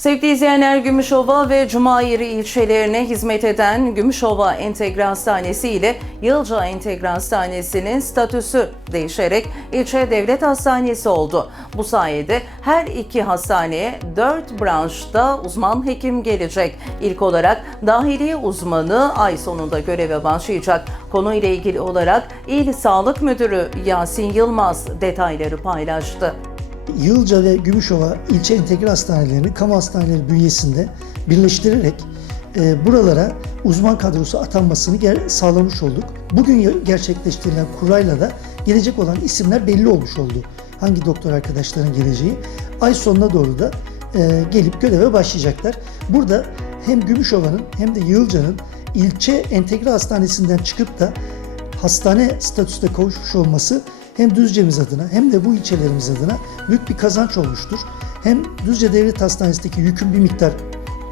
Sevgili izleyenler Gümüşova ve Cumayeri ilçelerine hizmet eden Gümüşova Entegre Hastanesi ile Yılca Entegre Hastanesi'nin statüsü değişerek ilçe devlet hastanesi oldu. Bu sayede her iki hastaneye 4 branşta uzman hekim gelecek. İlk olarak dahiliye uzmanı ay sonunda göreve başlayacak. Konuyla ilgili olarak İl Sağlık Müdürü Yasin Yılmaz detayları paylaştı. Yılca ve Gümüşova ilçe entegre hastanelerini kamu hastaneleri bünyesinde birleştirerek e, buralara uzman kadrosu atanmasını sağlamış olduk. Bugün gerçekleştirilen kurayla da gelecek olan isimler belli olmuş oldu. Hangi doktor arkadaşların geleceği. Ay sonuna doğru da e, gelip göreve başlayacaklar. Burada hem Gümüşova'nın hem de Yılca'nın ilçe entegre hastanesinden çıkıp da hastane statüsüne kavuşmuş olması hem Düzce'miz adına hem de bu ilçelerimiz adına büyük bir kazanç olmuştur. Hem Düzce Devlet Hastanesi'ndeki yükün bir miktar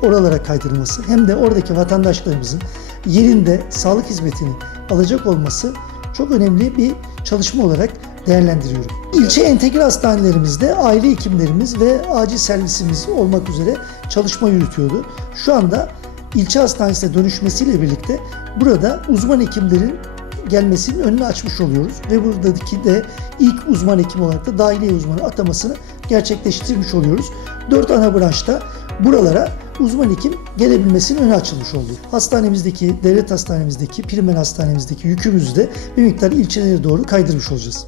oralara kaydırılması hem de oradaki vatandaşlarımızın yerinde sağlık hizmetini alacak olması çok önemli bir çalışma olarak değerlendiriyorum. İlçe entegre hastanelerimizde aile hekimlerimiz ve acil servisimiz olmak üzere çalışma yürütüyordu. Şu anda ilçe hastanesine dönüşmesiyle birlikte burada uzman hekimlerin gelmesinin önünü açmış oluyoruz. Ve buradaki de ilk uzman hekim olarak da dahiliye uzmanı atamasını gerçekleştirmiş oluyoruz. Dört ana branşta buralara uzman hekim gelebilmesinin önü açılmış oldu. Hastanemizdeki, devlet hastanemizdeki, primer hastanemizdeki yükümüzü de bir miktar ilçelere doğru kaydırmış olacağız.